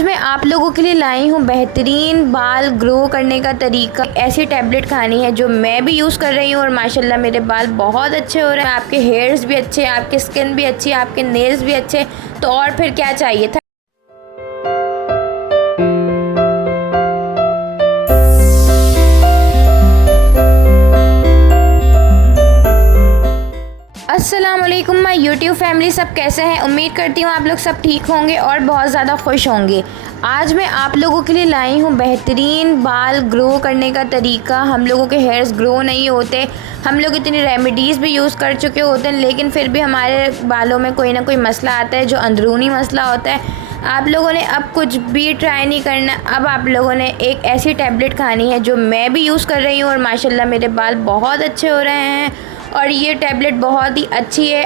आज मैं आप लोगों के लिए लाई हूँ बेहतरीन बाल ग्रो करने का तरीका। ऐसी टैबलेट खानी है जो मैं भी यूज़ कर रही हूँ और माशाल्लाह मेरे बाल बहुत अच्छे हो रहे हैं। आपके हेयर्स भी अच्छे, आपकी स्किन भी अच्छी, आपके नेल्स भी अच्छे, तो और फिर क्या चाहिए था। अस्सलाम वालेकुम माय यूट्यूब फैमिली, सब कैसे हैं। उम्मीद करती हूँ आप लोग सब ठीक होंगे और बहुत ज़्यादा खुश होंगे। आज मैं आप लोगों के लिए लाई हूँ बेहतरीन बाल ग्रो करने का तरीका। हम लोगों के हेयर्स ग्रो नहीं होते, हम लोग इतनी रेमेडीज़ भी यूज़ कर चुके होते हैं, लेकिन फिर भी हमारे बालों में कोई ना कोई मसला आता है जो अंदरूनी मसला होता है। आप लोगों ने अब कुछ भी ट्राई नहीं करना, अब आप लोगों ने एक ऐसी टैबलेट खानी है जो मैं भी यूज़ कर रही हूँ और माशाल्लाह मेरे बाल बहुत अच्छे हो रहे हैं। और ये टैबलेट बहुत ही अच्छी है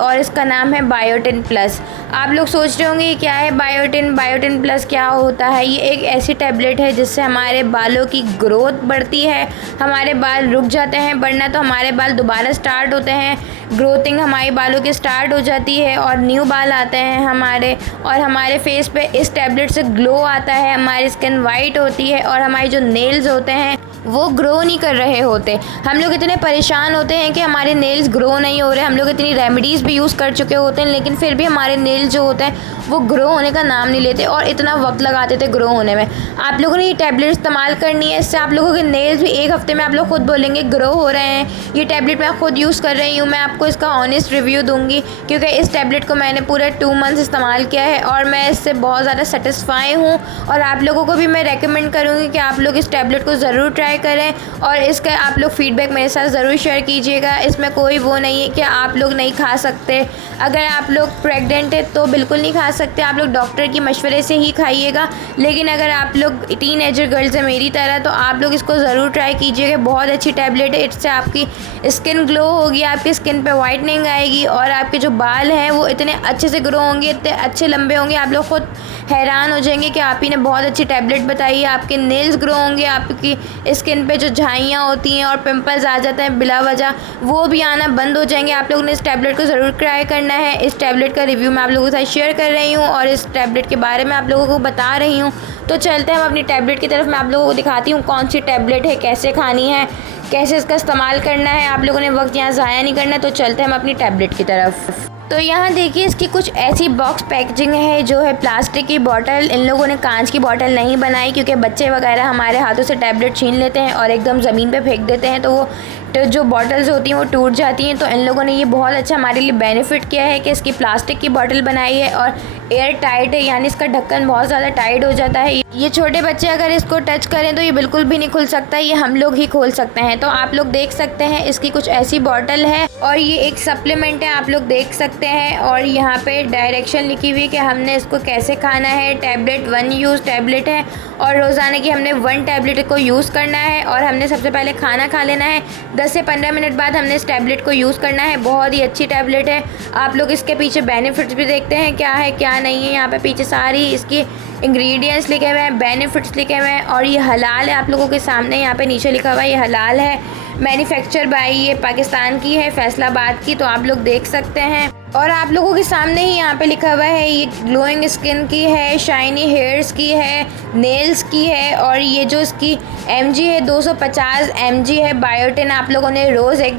और इसका नाम है बायोटिन प्लस। आप लोग सोच रहे होंगे क्या है बायोटिन प्लस क्या होता है। ये एक ऐसी टैबलेट है जिससे हमारे बालों की ग्रोथ बढ़ती है, हमारे बाल रुक जाते हैं बढ़ना तो हमारे बाल दोबारा स्टार्ट होते हैं, ग्रोथिंग हमारे बालों की स्टार्ट हो जाती है और न्यू बाल आते हैं हमारे फेस पे। इस टैबलेट से ग्लो आता है, हमारी स्किन वाइट होती है और हमारे जो नेल्स होते हैं वो ग्रो नहीं कर रहे होते। हम लोग इतने परेशान होते हैं कि हमारे नेल्स ग्रो नहीं हो रहे, हम लोग इतनी रेमेडीज़ भी यूज़ कर चुके होते हैं, लेकिन फिर भी हमारे नेल्स जो होते हैं वो ग्रो होने का नाम नहीं लेते और इतना वक्त लगाते थे ग्रो होने में। आप लोगों ने ये टैबलेट इस्तेमाल करनी है, इससे आप लोगों के नेल्स भी एक हफ्ते में आप लोग खुद बोलेंगे ग्रो हो रहे हैं। ये टैबलेट मैं खुद यूज़ कर रही हूँ, मैं आपको इसका ऑनेस्ट रिव्यू दूँगी क्योंकि इस टैबलेट को मैंने पूरे 2 मंथ्स इस्तेमाल किया है और मैं इससे बहुत ज़्यादा सेटिस्फाई हूँ। और आप लोगों को भी मैं रेकमेंड करूँगी कि आप लोग इस टैबलेट को ज़रूर ट्राई करें और इसका आप लोग फीडबैक मेरे साथ ज़रूर शेयर कीजिएगा। इसमें कोई वो नहीं है कि आप लोग नहीं खा सकते। अगर आप लोग प्रेग्नेंट है तो बिल्कुल नहीं खा सकते, आप लोग डॉक्टर की मशवरे से ही खाइएगा। लेकिन अगर आप लोग टीनेजर गर्ल्स हैं मेरी तरह तो आप लोग इसको ज़रूर ट्राई कीजिएगा। बहुत अच्छी टैबलेट है, इससे आपकी स्किन ग्लो होगी, आपकी स्किन पे वाइटनिंग आएगी और आपके जो बाल हैं वो इतने अच्छे से ग्रो होंगे, इतने अच्छे लंबे होंगे, आप लोग खुद हैरान हो जाएंगे कि आप ही ने बहुत अच्छी टैबलेट बताई है। आपके नेल्स ग्रो होंगे, आपकी स्किन पे जो झाइयाँ होती हैं और पिंपल्स आ जाते हैं बिला वजह वो भी आना बंद हो जाएंगे। आप लोगों ने इस टैबलेट को ज़रूर ट्राई करना है। इस टैबलेट का रिव्यू मैं आप लोगों के साथ शेयर कर रही हूँ और इस टैबलेट के बारे में आप लोगों को बता रही हूँ। तो चलते हैं हम अपनी टैबलेट की तरफ। मैं आप लोगों को दिखाती हूँ कौन सी टैबलेट है, कैसे खानी है, कैसे इसका इस्तेमाल करना है। आप लोगों ने वक्त यहाँ ज़ाया नहीं करना। तो चलते हैं हम अपनी टैबलेट की तरफ। तो यहाँ देखिए इसकी कुछ ऐसी बॉक्स पैकेजिंग है जो है प्लास्टिक की बॉटल। इन लोगों ने कांच की बॉटल नहीं बनाई क्योंकि बच्चे वगैरह हमारे हाथों से टैबलेट छीन लेते हैं और एकदम ज़मीन पे फेंक देते हैं, तो वो जो बॉटल्स होती हैं वो टूट जाती हैं। तो इन लोगों ने ये बहुत अच्छा हमारे लिए बेनिफिट किया है कि इसकी प्लास्टिक की बॉटल बनाई है और एयर टाइट है, यानी इसका ढक्कन बहुत ज़्यादा टाइट हो जाता है। ये छोटे बच्चे अगर इसको टच करें तो ये बिल्कुल भी नहीं खुल सकता, ये हम लोग ही खोल सकते हैं। तो आप लोग देख सकते हैं इसकी कुछ ऐसी बॉटल है और ये एक सप्लीमेंट है, आप लोग देख सकते हैं। और यहाँ पे डायरेक्शन लिखी हुई कि हमने इसको कैसे खाना है। टैबलेट 1 यूज़ टैबलेट है और रोज़ाना की हमने 1 टैबलेट को यूज़ करना है और हमने सबसे पहले खाना खा लेना है। 10 से 15 मिनट बाद हमने इस टैबलेट को यूज़ करना है। बहुत ही अच्छी टैबलेट है। आप लोग इसके पीछे बेनिफिट्स भी देखते हैं क्या है क्या नहीं है। यहाँ पे पीछे सारी इसकी इंग्रेडिएंट्स लिखे हुए हैं, बेनिफिट्स लिखे हुए हैं और ये हलाल है। आप लोगों के सामने यहाँ पे नीचे लिखा हुआ है ये हलाल है, मैन्युफैक्चर बाय ये पाकिस्तान की है, फैसलाबाद की। तो आप लोग देख सकते हैं और आप लोगों के सामने ही यहाँ पे लिखा हुआ है ये ग्लोइंग स्किन की है, शाइनी हेयर्स की है, नेल्स की है और ये जो इसकी mg है 250 mg है बायोटिन। आप लोगों ने रोज़ एक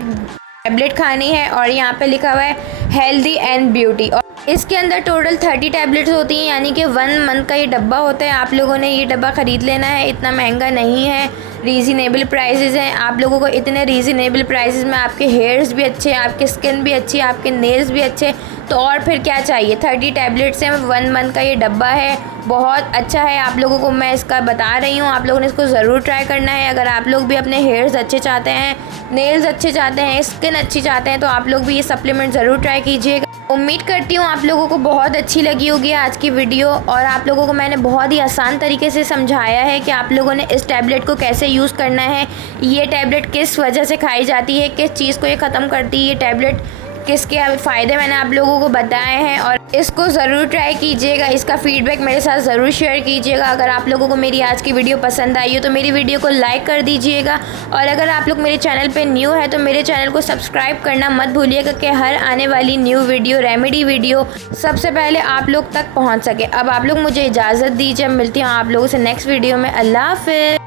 टैबलेट खानी है और यहाँ पे लिखा हुआ है हेल्दी एंड ब्यूटी। और इसके अंदर टोटल 30 टैबलेट्स होती हैं, यानी कि 1 मंथ का ये डब्बा होता है। आप लोगों ने ये डब्बा ख़रीद लेना है, इतना महंगा नहीं है, रीज़नेबल प्राइसेस हैं। आप लोगों को इतने रीज़नेबल प्राइसेस में आपके हेयर्स भी अच्छे, आपकी स्किन भी अच्छी, आपके नेल्स भी अच्छे, तो और फिर क्या चाहिए। 30 टैबलेट्स हैं, 1 मंथ का ये डब्बा है, बहुत अच्छा है। आप लोगों को मैं इसका बता रही हूँ, आप लोगों ने इसको ज़रूर ट्राई करना है। अगर आप लोग भी अपने हेयर्स अच्छे चाहते हैं, नेल्स अच्छे चाहते हैं, स्किन अच्छी चाहते हैं तो आप लोग भी ये सप्लीमेंट ज़रूर ट्राई कीजिएगा। उम्मीद करती हूँ आप लोगों को बहुत अच्छी लगी होगी आज की वीडियो और आप लोगों को मैंने बहुत ही आसान तरीके से समझाया है कि आप लोगों ने इस टैबलेट को कैसे यूज़ करना है, ये टैबलेट किस वजह से खाई जाती है, किस चीज़ को ये ख़त्म करती है, ये टैबलेट किसके फ़ायदे मैंने आप लोगों को बताए हैं, और इसको ज़रूर ट्राई कीजिएगा। इसका फ़ीडबैक मेरे साथ ज़रूर शेयर कीजिएगा। अगर आप लोगों को मेरी आज की वीडियो पसंद आई हो तो मेरी वीडियो को लाइक कर दीजिएगा, और अगर आप लोग मेरे चैनल पे न्यू है तो मेरे चैनल को सब्सक्राइब करना मत भूलिएगा कि हर आने वाली न्यू वीडियो, रेमेडी वीडियो सबसे पहले आप लोग तक पहुँच सके। अब आप लोग मुझे इजाज़त दीजिए, मिलती हूँ आप लोगों से नेक्स्ट वीडियो में। अल्लाह हाफ़िज़।